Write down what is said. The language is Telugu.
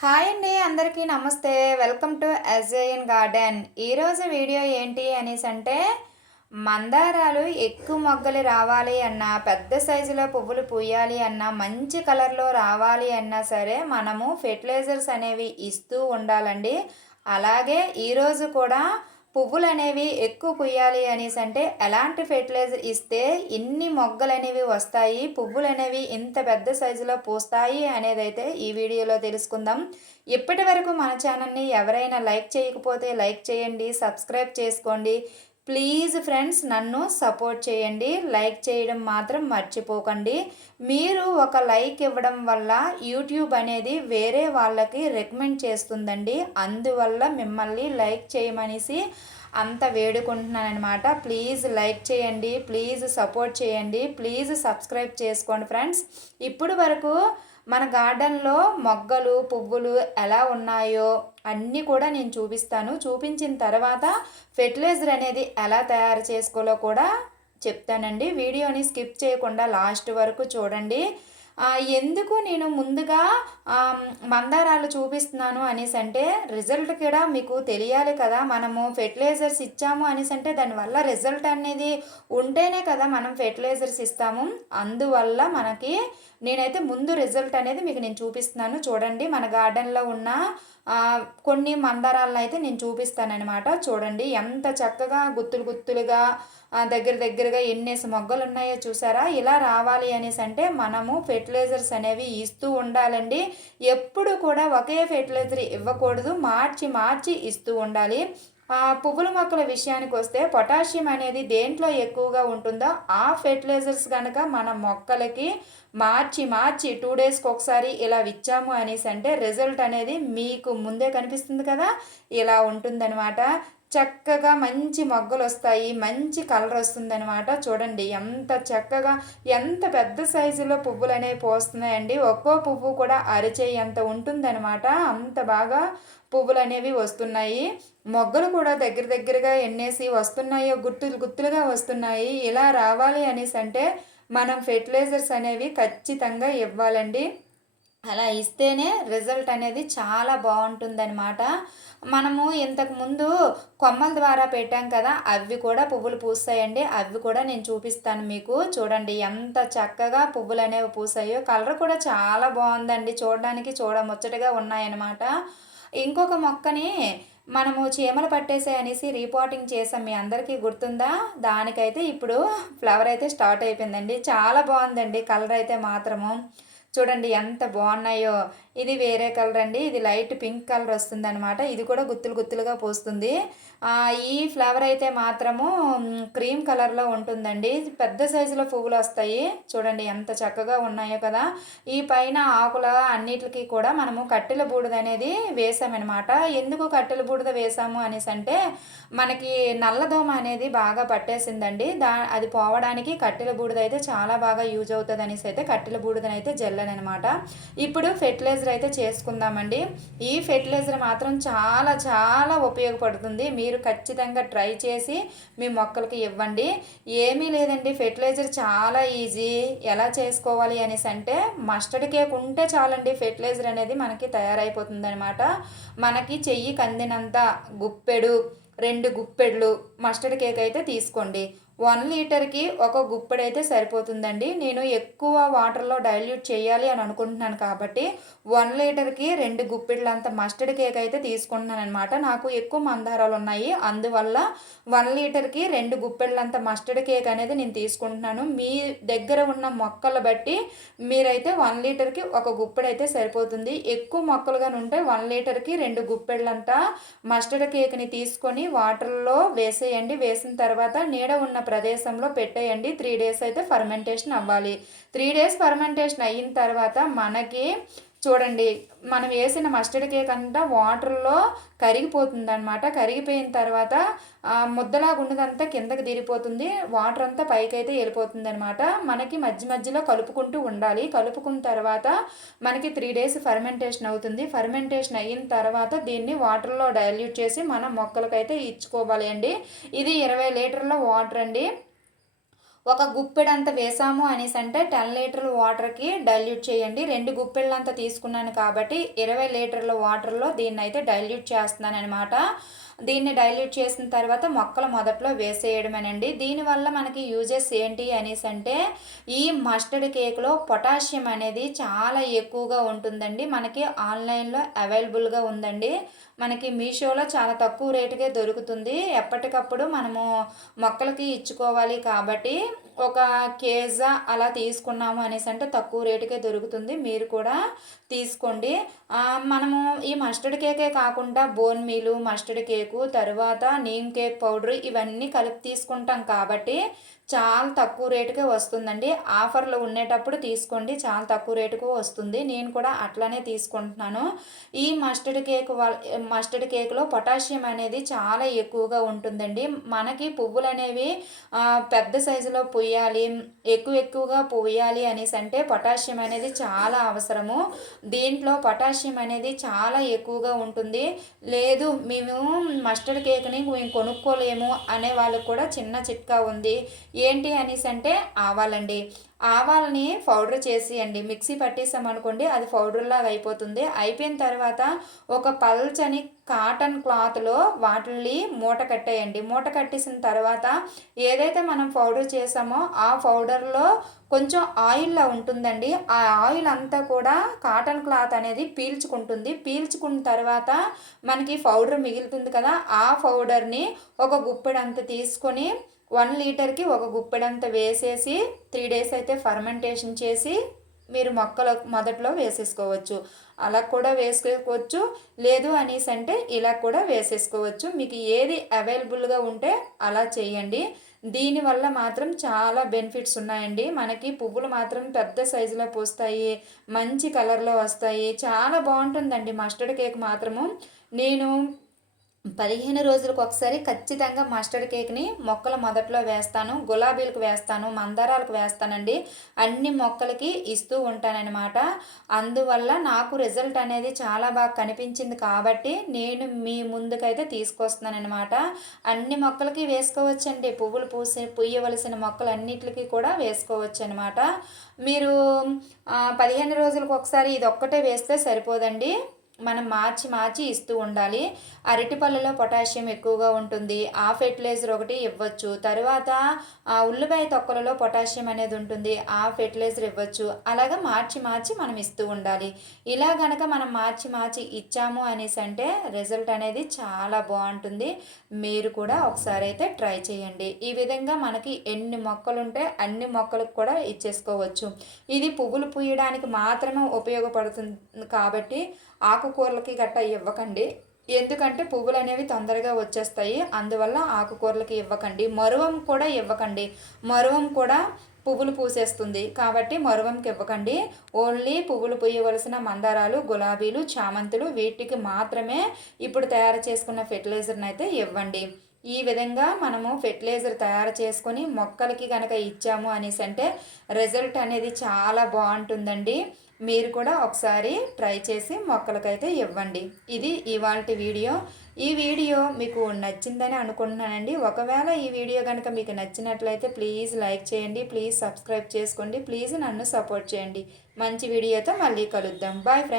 హాయ్ అండి, అందరికీ నమస్తే. Welcome to SJN garden. ఈరోజు వీడియో ఏంటి అనేసి అంటే, మందారాలు ఎక్కువ మొగ్గలు రావాలి అన్నా, పెద్ద సైజులో పువ్వులు పూయాలి అన్నా, మంచి కలర్లో రావాలి అన్నా సరే మనము ఫెర్టిలైజర్స్ అనేవి ఇస్తూ ఉండాలండి. అలాగే ఈరోజు కూడా పువ్వులు అనేవి ఎక్కువ పూయాలి అనేసి అంటే ఎలాంటి ఫెర్టిలైజర్ ఇస్తే ఇన్ని మొగ్గలు అనేవి వస్తాయి, పువ్వులు అనేవి ఇంత పెద్ద సైజులో పూస్తాయి అనేది అయితే ఈ వీడియోలో తెలుసుకుందాం. ఇప్పటి వరకు మన ఛానల్ని ఎవరైనా లైక్ చేయకపోతే లైక్ చేయండి, సబ్స్క్రైబ్ చేసుకోండి. ప్లీజ్ ఫ్రెండ్స్, నన్ను సపోర్ట్ చేయండి. లైక్ చేయడం మాత్రం మర్చిపోకండి. మీరు ఒక లైక్ ఇవ్వడం వల్ల యూట్యూబ్ అనేది వేరే వాళ్ళకి రికమెండ్ చేస్తుందండి. అందువల్ల మిమ్మల్ని లైక్ చేయమనేసి అంత వేడుకుంటున్నాను అనమాట. ప్లీజ్ లైక్ చేయండి, ప్లీజ్ సపోర్ట్ చేయండి, ప్లీజ్ సబ్స్క్రైబ్ చేసుకోండి ఫ్రెండ్స్. ఇప్పుడు వరకు మన గార్డెన్లో మొగ్గలు పువ్వులు ఎలా ఉన్నాయో అన్నీ కూడా నేను చూపిస్తాను. చూపించిన తర్వాత ఫెర్టిలైజర్ అనేది ఎలా తయారు చేసుకోవాలో కూడా చెప్తానండి. వీడియోని స్కిప్ చేయకుండా లాస్ట్ వరకు చూడండి. ఎందుకు నేను ముందుగా మందారాలు చూపిస్తున్నాను అనేసి అంటే రిజల్ట్ కూడా మీకు తెలియాలి కదా. మనము ఫెర్టిలైజర్స్ ఇచ్చాము అనేసి అంటే దానివల్ల రిజల్ట్ అనేది ఉంటేనే కదా మనం ఫెర్టిలైజర్స్ ఇస్తాము. అందువల్ల మనకి నేనైతే ముందు రిజల్ట్ అనేది మీకు నేను చూపిస్తున్నాను. చూడండి, మన గార్డెన్లో ఉన్న కొన్ని మందారాలను అయితే నేను చూపిస్తానన్నమాట. చూడండి ఎంత చక్కగా గుత్తులు గుత్తులుగా దగ్గరగా ఎన్నేసి మొగ్గలు ఉన్నాయో చూసారా. ఇలా రావాలి అనేసి అంటే మనము ఫెర్టిలైజర్స్ అనేవి ఇస్తూ ఉండాలండి. ఎప్పుడు కూడా ఒకే ఫెర్టిలైజర్ ఇవ్వకూడదు, మార్చి మార్చి ఇస్తూ ఉండాలి. పువ్వుల మొక్కల విషయానికి వస్తే పొటాషియం అనేది దేంట్లో ఎక్కువగా ఉంటుందో ఆ ఫెర్టిలైజర్స్ కనుక మన మొక్కలకి మార్చి మార్చి 2 డేస్కి ఒకసారి ఇలా ఇచ్చాము అనేసి అంటే రిజల్ట్ అనేది మీకు ముందే కనిపిస్తుంది కదా. ఇలా ఉంటుందన్నమాట. చక్కగా మంచి మొగ్గలు వస్తాయి, మంచి కలర్ వస్తుందన్నమాట. చూడండి ఎంత చక్కగా ఎంత పెద్ద సైజులో పువ్వులు అనేవి పోస్తున్నాయండి. ఒక్కో పువ్వు కూడా అరిచేయి అంత ఉంటుందన్నమాట. అంత బాగా పువ్వులు అనేవి వస్తున్నాయి. మొగ్గలు కూడా దగ్గరగా ఎన్నేసి వస్తున్నాయో గుత్తులు గుత్తులుగా వస్తున్నాయి. ఇలా రావాలి అనేసి అంటే మనం ఫెర్టిలైజర్స్ అనేవి ఖచ్చితంగా ఇవ్వాలండి. అలా ఇస్తేనే రిజల్ట్ అనేది చాలా బాగుంటుందన్నమాట. మనము ఇంతకుముందు కొమ్మల ద్వారా పెట్టాం కదా, అవి కూడా పువ్వులు పూస్తాయండి. అవి కూడా నేను చూపిస్తాను మీకు. చూడండి ఎంత చక్కగా పువ్వులు అనేవి పూసాయో. కలర్ కూడా చాలా బాగుందండి, చూడడానికి చూడముచ్చటగా ఉన్నాయన్నమాట. ఇంకొక మొక్కని మనము చీమలు పట్టేసాయి అనేసి రీపాటింగ్ చేసాం, మీ అందరికీ గుర్తుందా? దానికైతే ఇప్పుడు ఫ్లవర్ అయితే స్టార్ట్ అయిపోయిందండి. చాలా బాగుందండి కలర్ అయితే మాత్రము. చూడండి ఎంత బాగున్నాయో. ఇది వేరే కలర్ అండి, ఇది లైట్ పింక్ కలర్ వస్తుంది అనమాట. ఇది కూడా గుత్తులు గుత్తులుగా పోస్తుంది. ఈ ఫ్లవర్ అయితే మాత్రము క్రీమ్ కలర్లో ఉంటుందండి. పెద్ద సైజులో పువ్వులు వస్తాయి. చూడండి ఎంత చక్కగా ఉన్నాయో కదా. ఈ పైన ఆకుల అన్నిటికీ కూడా మనము కట్టెల బూడిద అనేది వేసామన్నమాట. ఎందుకు కట్టెల బూడిద వేసాము అనేసి అంటే మనకి నల్లదోమ అనేది బాగా పట్టేసిందండి. అది పోవడానికి కట్టెల బూడిద అయితే చాలా బాగా యూజ్ అవుతుంది అనేసి అయితే కట్టెల బూడిదనైతే జల్లానమాట. ఇప్పుడు ఫెర్టిలైజర్ అయితే చేసుకుందామండి. ఈ ఫెర్టిలైజర్ మాత్రం చాలా చాలా ఉపయోగపడుతుంది. మీరు ఖచ్చితంగా ట్రై చేసి మీ మొక్కలకి ఇవ్వండి. ఏమీ లేదండి, ఫెర్టిలైజర్ చాలా ఈజీ. ఎలా చేసుకోవాలి అనేసి అంటే మస్టర్డ్ కేక్ ఉంటే చాలండి, ఫెర్టిలైజర్ అనేది మనకి తయారైపోతుంది అనమాట. మనకి చెయ్యి కందినంత గుప్పెడు 2 గుప్పెళ్ళు మస్టర్డ్ కేక్ అయితే తీసుకోండి. 1 లీటర్కి ఒక గుప్పెడైతే సరిపోతుందండి. నేను ఎక్కువ వాటర్లో డైల్యూట్ చేయాలి అని అనుకుంటున్నాను కాబట్టి 1 లీటర్కి 2 గుప్పెళ్ళంత మస్టర్డ్ కేక్ అయితే తీసుకుంటున్నాను అనమాట. నాకు ఎక్కువ మందారాలు ఉన్నాయి, అందువల్ల 1 లీటర్కి 2 గుప్పెళ్ళంత మస్టర్డ్ కేక్ అనేది నేను తీసుకుంటున్నాను. మీ దగ్గర ఉన్న మొక్కలు బట్టి మీరైతే 1 లీటర్కి ఒక గుప్పెడైతే సరిపోతుంది. ఎక్కువ మొక్కలుగా ఉంటే 1 లీటర్కి 2 గుప్పెళ్ళంత మస్టర్డ్ కేక్ని తీసుకొని వాటర్లో వేసేయండి. వేసిన తర్వాత నీడ ఉన్న ప్రదేశంలో పెట్టేయండి. 3 డేస్ అయితే ఫర్మెంటేషన్ అవ్వాలి. 3 డేస్ ఫర్మెంటేషన్ అయిన తర్వాత మనకి చూడండి, మనం వేసిన మస్టర్డ్ కేక్ అంతా వాటర్లో కరిగిపోతుంది అనమాట. కరిగిపోయిన తర్వాత ముద్దలాగా ఉన్నదంతా కిందకి దిరిపోతుంది, వాటర్ అంతా పైకి అయితే వెళ్ళిపోతుంది అనమాట. మనకి మధ్య మధ్యలో కలుపుకుంటూ ఉండాలి. కలుపుకున్న తర్వాత మనకి 3 డేస్ ఫర్మెంటేషన్ అవుతుంది. ఫర్మెంటేషన్ అయిన తర్వాత దీన్ని వాటర్లో డైల్యూట్ చేసి మనం మొక్కలకైతే ఇచ్చుకోవాలి అండి. ఇది 20 లీటర్ల వాటర్ అండి. ఒక గుప్పెడంత వేసాము అనేసంటే 10 లీటర్ల వాటర్‌కి డైల్యూట్ చేయండి. 2 గుప్పెళ్ళంత తీసుకున్నాను కాబట్టి 20 లీటర్ల వాటర్‌లో దీన్నైతే డైల్యూట్ చేస్తున్నాననమాట. దీన్ని డైల్యూట్ చేసిన తర్వాత మొక్కలు మొదట్లో వేసేయడమేనండి. దీనివల్ల మనకి యూజెస్ ఏంటి అనేసంటే ఈ మస్టర్డ్ కేక్‌లో పొటాషియం అనేది చాలా ఎక్కువగా ఉంటుందండి. మనకి ఆన్‌లైన్‌లో అవైలబుల్‌గా ఉందండి. మనకి మీషోలో చాలా తక్కువ రేటుకే దొరుకుతుంది. ఎప్పటికప్పుడు మనము మొక్కలకి ఇచ్చుకోవాలి కాబట్టి ఒక కేజా అలా తీసుకున్నాము అనేసంటే తక్కువ రేటుకే దొరుకుతుంది. మీరు కూడా తీసుకోండి. మనము ఈ మస్టర్డ్ కేకే కాకుండా బోన్ మీలు, మస్టర్డ్ కేకు, తరువాత నీమ్ కేక్ పౌడర్ ఇవన్నీ కలిపి తీసుకుంటాం కాబట్టి చాలా తక్కువ రేటుకే వస్తుందండి. ఆఫర్లు ఉండేటప్పుడు తీసుకోండి. చాలా తక్కువ రేటుకు వస్తుంది. నేను కూడా అట్లనే తీసుకుంటున్నాను. ఈ మస్టర్డ్ కేక్‌లో పొటాషియం అనేది చాలా ఎక్కువగా ఉంటుందండి. మనకి పువ్వులనేవి పెద్ద సైజులో పూయాలి, ఎక్కువగా పూయాలి అనేసంటే పొటాషియం అనేది చాలా అవసరము. దీంట్లో పొటాషియం అనేది చాలా ఎక్కువగా ఉంటుంది. లేదు మేము మస్టర్డ్ కేక్‌ని మేము కొనుక్కోలేము అనే వాళ్ళకి కూడా చిన్న చిట్కా ఉంది. ఏంటి అనేసంటే ఆవాలండి. ఆవాలని పౌడర్ చేసేయండి. మిక్సీ పట్టేసామనుకోండి అది పౌడర్‌లాగా అయిపోతుంది. అయిపోయిన తర్వాత ఒక పల్చని కాటన్ క్లాత్‌లో వాటిల్ని మూట కట్టేయండి. మూట కట్టేసిన తర్వాత ఏదైతే మనం పౌడర్ చేసామో ఆ పౌడర్‌లో కొంచెం ఆయిల్‌లా ఉంటుందండి. ఆ ఆయిల్ అంతా కూడా కాటన్ క్లాత్ అనేది పీల్చుకుంటుంది. పీల్చుకున్న తర్వాత మనకి పౌడర్ మిగులుతుంది కదా! ఆ పౌడర్‌ని ఒక గుప్పెడంత తీసుకొని 1 లీటర్‌కి ఒక గుప్పెడంత వేసేసి 3 డేస్ అయితే ఫర్మెంటేషన్ చేసి మీరు మొక్కల మొదట్లో వేసేసుకోవచ్చు. అలా కూడా వేసుకోవచ్చు. లేదు అనేసంటే ఇలా కూడా వేసేసుకోవచ్చు. మీకు ఏది అవైలబుల్‌గా ఉంటే అలా చేయండి. దీనివల్ల మాత్రం చాలా బెనిఫిట్స్ ఉన్నాయండి. మనకి పువ్వులు మాత్రం పెద్ద సైజులో పూస్తాయి. మంచి కలర్‌లో వస్తాయి. చాలా బావుంటుందండి మస్టర్డ్ కేక్ మాత్రము. నేను 15 రోజులకు ఒకసారి ఖచ్చితంగా మస్టర్డ్ కేక్‌ని మొక్కల మొదట్లో వేస్తాను. గులాబీలకు వేస్తాను, మందారాలకు వేస్తానండి. అన్ని మొక్కలకి ఇస్తూ ఉంటాననమాట. అందువల్ల నాకు రిజల్ట్ అనేది చాలా బాగా కనిపించింది కాబట్టి నేను మీ ముందుకైతే తీసుకొస్తున్నాననమాట. అన్ని మొక్కలకి వేసుకోవచ్చండి. పువ్వులు పూయవలసిన మొక్కలన్నిట్లికి కూడా వేసుకోవచ్చనమాట. మీరు 15 రోజులకు ఒకసారి ఇదొక్కటే వేస్తే సరిపోదండి. మనం మార్చి ఇస్తూ ఉండాలి. అరటిపళ్ళలో పొటాషియం ఎక్కువగా ఉంటుంది. ఆ ఫెర్టిలైజర్ ఒకటి ఇవ్వచ్చు. తరువాత ఉల్లిపాయ తొక్కలలో పొటాషియం అనేది ఉంటుంది. ఆ ఫెర్టిలైజర్ ఇవ్వచ్చు. అలాగా మార్చి మనం ఇస్తూ ఉండాలి. ఇలా గనక మనం మార్చి ఇచ్చాము అనేసంటే రిజల్ట్ అనేది చాలా బాగుంటుంది. మీరు కూడా ఒకసారి అయితే ట్రై చేయండి. ఈ విధంగా మనకి ఎన్ని మొక్కలుంటే అన్ని మొక్కలకు కూడా ఇచ్చేసుకోవచ్చు. ఇది పువ్వులు పూయడానికి మాత్రమే ఉపయోగపడుతుంది కాబట్టి ఆకుకూరలకి గట్టా ఇవ్వకండి. ఎందుకంటే పువ్వులు అనేవి తొందరగా వచ్చేస్తాయి. అందువల్ల ఆకుకూరలకి ఇవ్వకండి. మరువం కూడా ఇవ్వకండి. మరువం కూడా పువ్వులు పూసేస్తుంది కాబట్టి మరువంకి ఇవ్వకండి. ఓన్లీ పువ్వులు పూయవలసిన మందారాలు, గులాబీలు, చామంతులు వీటికి మాత్రమే ఇప్పుడు తయారు చేసుకున్న ఫెర్టిలైజర్ని అయితే ఇవ్వండి. ఈ విధంగా మనము ఫెర్టిలైజర్ తయారు చేసుకొని మొక్కలకి కనుక ఇచ్చాము అనేసి అంటే రిజల్ట్ అనేది చాలా బాగుంటుందండి. మీరు కూడా ఒకసారి ట్రై చేసి మొక్కలకైతే ఇవ్వండి. ఇది ఇవాల్టి వీడియో. ఈ వీడియో మీకు నచ్చిందని అనుకుంటున్నానండి. ఒకవేళ ఈ వీడియో కనుక మీకు నచ్చినట్లయితే ప్లీజ్ లైక్ చేయండి, ప్లీజ్ సబ్స్క్రైబ్ చేసుకోండి, ప్లీజ్ నన్ను సపోర్ట్ చేయండి. మంచి వీడియోతో మళ్ళీ కలుద్దాం. Bye friends.